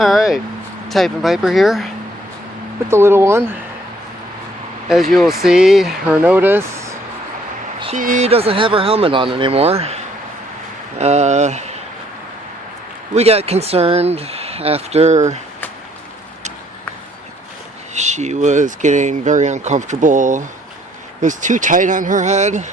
Alright, Type and Viper here with the little one. As you will see or notice, she doesn't have her helmet on anymore. We got concerned after she was getting very uncomfortable. It was too tight on her head.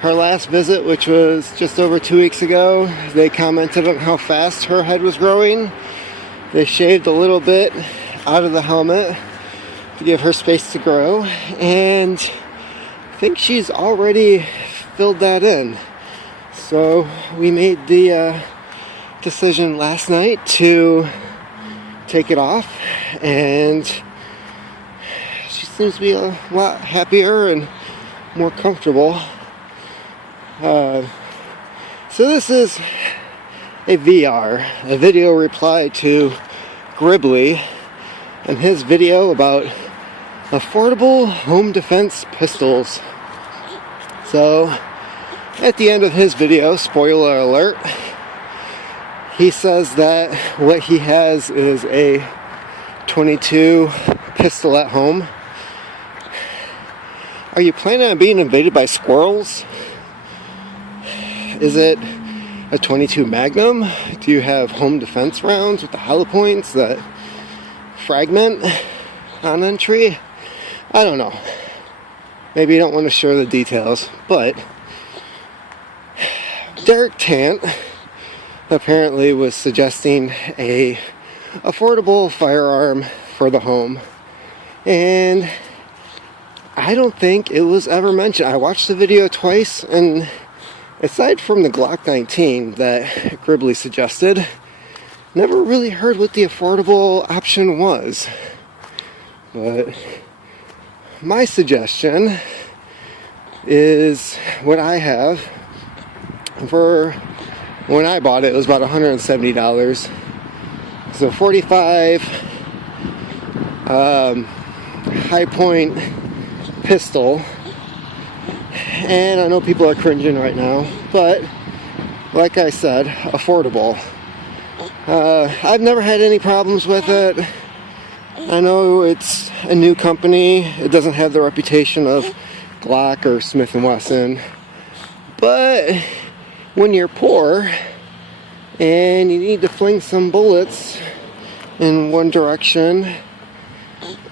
Her last visit, which was just over 2 weeks ago, they commented on how fast her head was growing. They shaved a little bit out of the helmet to give her space to grow, and I think she's already filled that in. So we made the decision last night to take it off, and she seems to be a lot happier and more comfortable. So this is a video reply to Gribley and his video about affordable home defense pistols. So at the end of his video, spoiler alert, he says that what he has is a .22 pistol at home. Are you planning on being invaded by squirrels? Is it a .22 Magnum? Do you have home defense rounds with the hollow points that fragment on entry? I don't know. Maybe you don't want to share the details, but Derek Tant apparently was suggesting a affordable firearm for the home, and I don't think it was ever mentioned. I watched the video twice, and aside from the Glock 19 that Gribley suggested, never really heard what the affordable option was. But my suggestion is what I have. For when I bought it, it was about $170. So 45 high point pistol. And I know people are cringing right now, but like I said, affordable. I've never had any problems with it. I know it's a new company. It doesn't have the reputation of Glock or Smith & Wesson. But when you're poor and you need to fling some bullets in one direction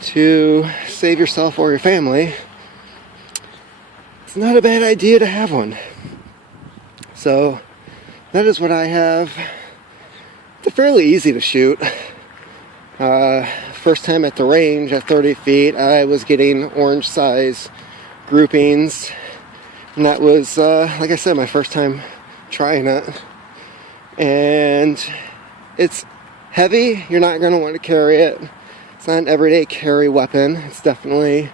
to save yourself or your family, it's not a bad idea to have one. So that is what I have. They're fairly easy to shoot. First time at the range at 30 feet, I was getting orange size groupings, and that was, like I said, my first time trying it. And it's heavy. You're not going to want to carry it. It's not an everyday carry weapon. It's definitely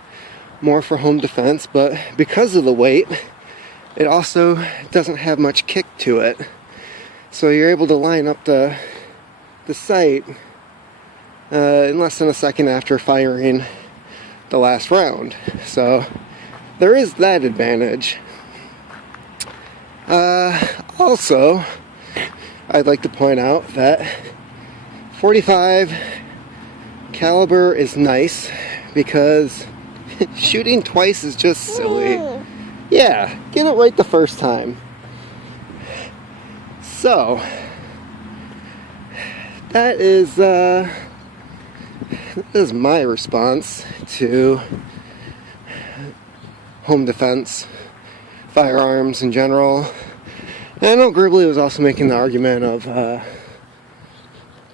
more for home defense, but because of the weight, it also doesn't have much kick to it. So you're able to line up the sight in less than a second after firing the last round. So there is that advantage. Also, I'd like to point out that 45 caliber is nice because shooting twice is just silly. Yeah, get it right the first time. So that is my response to home defense, firearms in general. And I know Gribley was also making the argument of,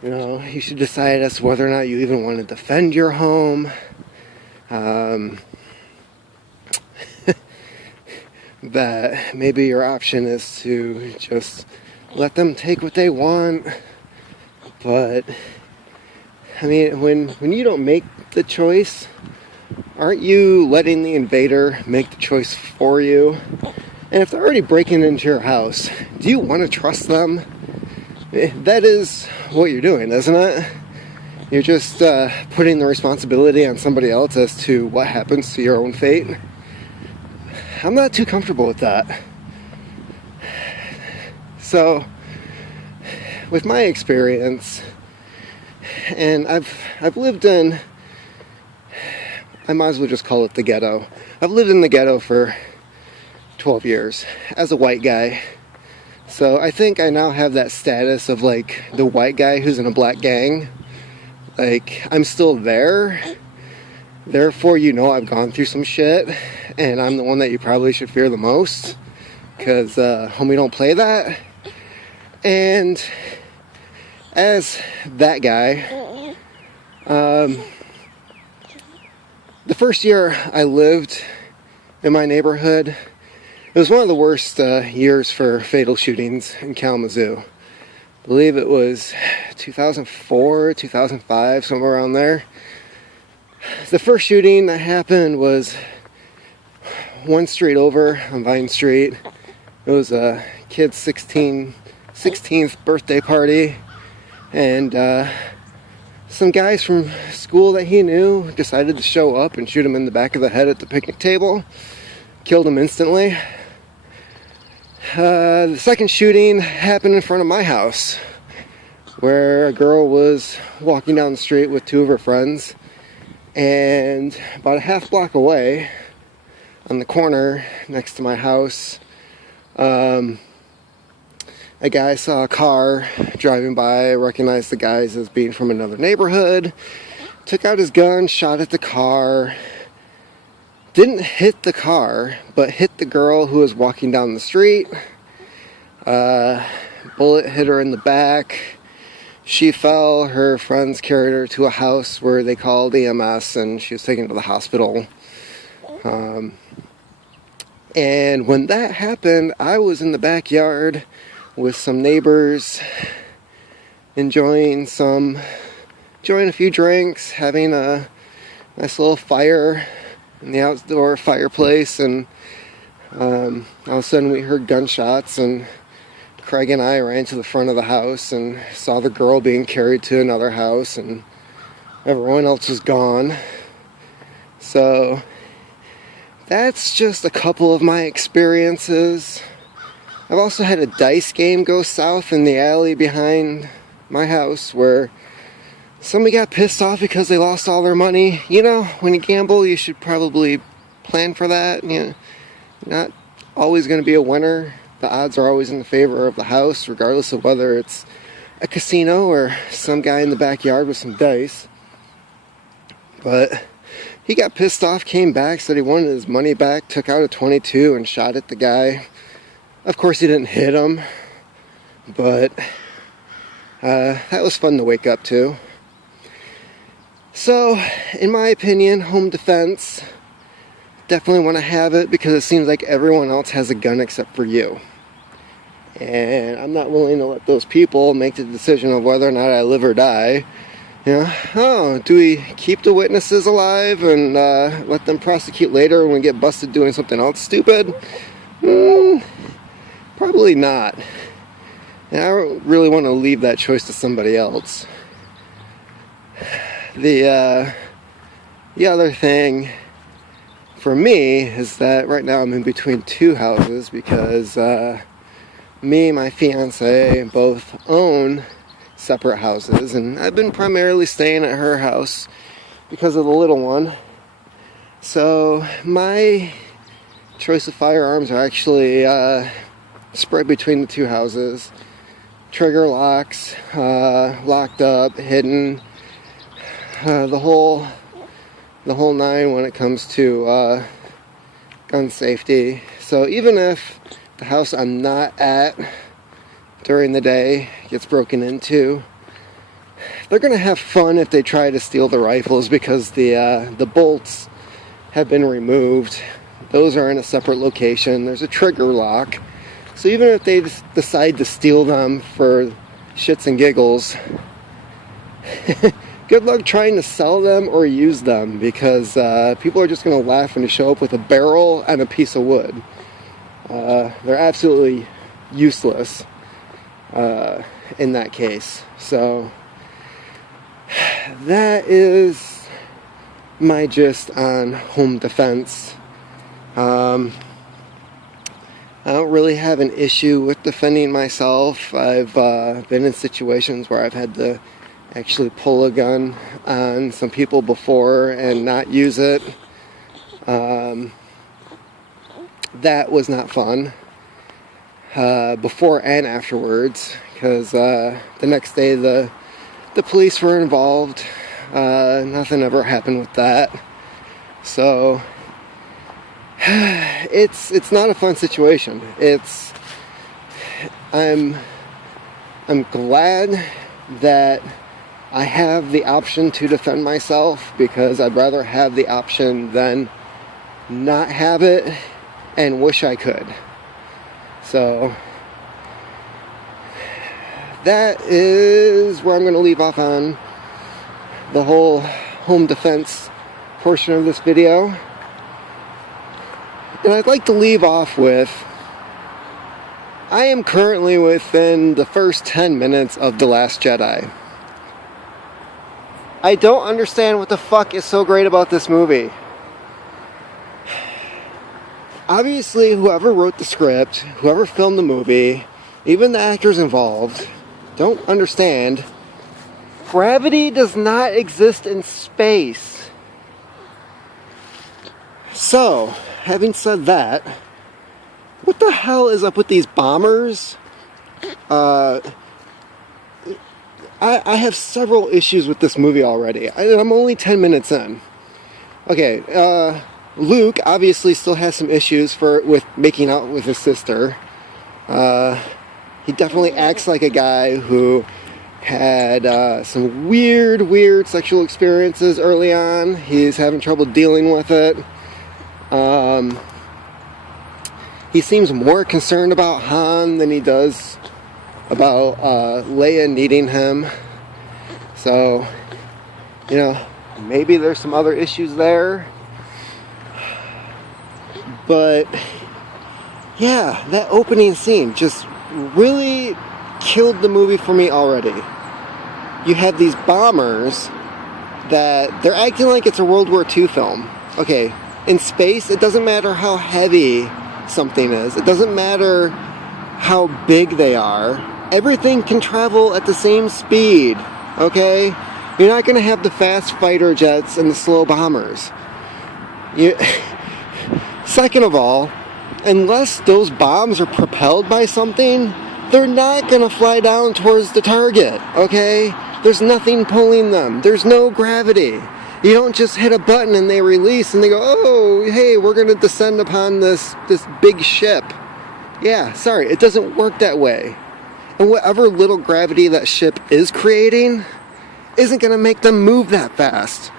you should decide as to whether or not you even want to defend your home. That maybe your option is to just let them take what they want. But I mean, when you don't make the choice, aren't you letting the invader make the choice for you? And if they're already breaking into your house, do you want to trust them? That is what you're doing, isn't it? You're just putting the responsibility on somebody else as to what happens to your own fate. I'm not too comfortable with that. So with my experience, and I've lived in, I might as well just call it the ghetto. I've lived in the ghetto for 12 years as a white guy. So I think I now have that status of like the white guy who's in a black gang. Like, I'm still there. Therefore, you know I've gone through some shit, and I'm the one that you probably should fear the most, because homie don't play that. And as that guy, the first year I lived in my neighborhood, it was one of the worst years for fatal shootings in Kalamazoo. I believe it was 2004, 2005, somewhere around there. The first shooting that happened was one street over on Vine Street. It was a kid's 16th birthday party, and some guys from school that he knew decided to show up and shoot him in the back of the head at the picnic table. Killed him instantly. The second shooting happened in front of my house, where a girl was walking down the street with two of her friends, and about a half block away, on the corner next to my house, a guy saw a car driving by, recognized the guys as being from another neighborhood, took out his gun, shot at the car. Didn't hit the car, but hit the girl who was walking down the street. Bullet hit her in the back. She fell. Her friends carried her to a house where they called EMS, and she was taken to the hospital. And when that happened, I was in the backyard with some neighbors, enjoying a few drinks, having a nice little fire in the outdoor fireplace, and all of a sudden we heard gunshots, and Craig and I ran to the front of the house and saw the girl being carried to another house, and everyone else was gone. So that's just a couple of my experiences. I've also had a dice game go south in the alley behind my house, where somebody got pissed off because they lost all their money. You know, when you gamble, you should probably plan for that. You know, you're not always going to be a winner. The odds are always in the favor of the house, regardless of whether it's a casino or some guy in the backyard with some dice. But he got pissed off, came back, said he wanted his money back, took out a .22 and shot at the guy. Of course, he didn't hit him, but that was fun to wake up to. So, in my opinion, home defense, definitely want to have it, because it seems like everyone else has a gun except for you. And I'm not willing to let those people make the decision of whether or not I live or die. You know, oh, do we keep the witnesses alive and let them prosecute later when we get busted doing something else stupid? Probably not. And I don't really want to leave that choice to somebody else. The other thing for me is that right now I'm in between two houses, because me and my fiance both own separate houses, and I've been primarily staying at her house because of the little one. So my choice of firearms are actually spread between the two houses. Trigger locks, locked up, hidden, the whole nine when it comes to gun safety. So even if the house I'm not at during the day gets broken into, they're gonna have fun if they try to steal the rifles, because the bolts have been removed. Those are in a separate location. There's a trigger lock. So even if they decide to steal them for shits and giggles, good luck trying to sell them or use them, because people are just going to laugh when you show up with a barrel and a piece of wood. They're absolutely useless in that case. So that is my gist on home defense. I don't really have an issue with defending myself. I've been in situations where I've had to actually pull a gun on some people before and not use it. That was not fun. Before and afterwards, because the next day the police were involved. Nothing ever happened with that. So it's not a fun situation. I'm glad that I have the option to defend myself, because I'd rather have the option than not have it and wish I could. So that is where I'm going to leave off on the whole home defense portion of this video. And I'd like to leave off with, I am currently within the first 10 minutes of The Last Jedi. I don't understand what the fuck is so great about this movie. Obviously, whoever wrote the script, whoever filmed the movie, even the actors involved, don't understand. Gravity does not exist in space. So, having said that, what the hell is up with these bombers? I have several issues with this movie already. I'm only 10 minutes in. Okay, Luke obviously still has some issues with making out with his sister. He definitely acts like a guy who had some weird sexual experiences early on. He's having trouble dealing with it. He seems more concerned about Han than he does about Leia needing him. So, maybe there's some other issues there. But yeah, that opening scene just really killed the movie for me already. You have these bombers that they're acting like it's a World War II film. Okay, in space, it doesn't matter how heavy something is. It doesn't matter how big they are. Everything can travel at the same speed, okay? You're not going to have the fast fighter jets and the slow bombers. Second of all, unless those bombs are propelled by something, they're not going to fly down towards the target, okay? There's nothing pulling them. There's no gravity. You don't just hit a button and they release and they go, oh, hey, we're going to descend upon this big ship. Yeah, sorry, it doesn't work that way. And whatever little gravity that ship is creating isn't going to make them move that fast.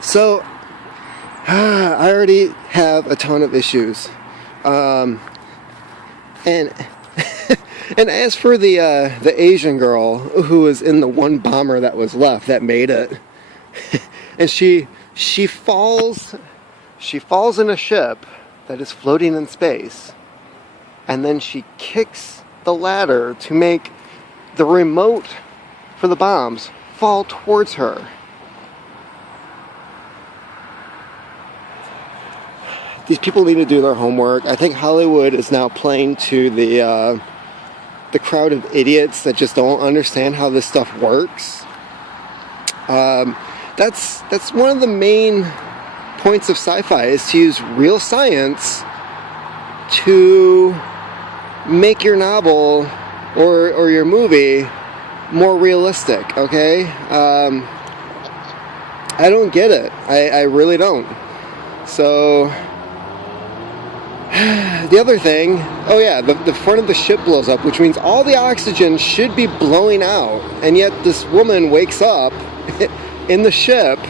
So, I already have a ton of issues. And and as for the Asian girl who was in the one bomber that was left that made it, and she falls in a ship that is floating in space, and then she kicks the ladder to make the remote for the bombs fall towards her. These people need to do their homework. I think Hollywood is now playing to the crowd of idiots that just don't understand how this stuff works. That's one of the main points of sci-fi, is to use real science to make your novel or your movie more realistic, okay? I don't get it. I really don't. So, the other thing, oh yeah, the front of the ship blows up, which means all the oxygen should be blowing out, and yet this woman wakes up in the ship,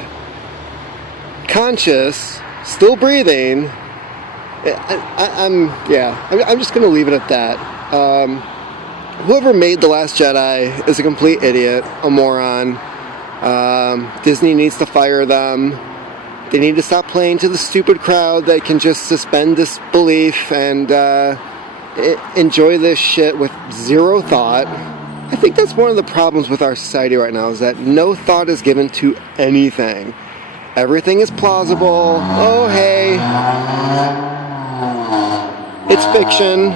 conscious, still breathing. I'm just going to leave it at that. Whoever made The Last Jedi is a complete idiot, a moron. Disney needs to fire them. They need to stop playing to the stupid crowd that can just suspend disbelief and enjoy this shit with zero thought. I think that's one of the problems with our society right now, is that no thought is given to anything. Everything is plausible. Oh, hey. it's fiction.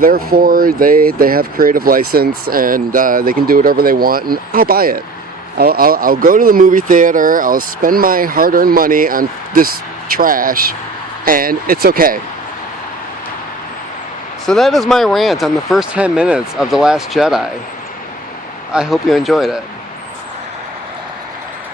Therefore, they have creative license, and they can do whatever they want, and I'll buy it. I'll go to the movie theater, I'll spend my hard-earned money on this trash, and it's okay. So that is my rant on the first 10 minutes of The Last Jedi. I hope you enjoyed it.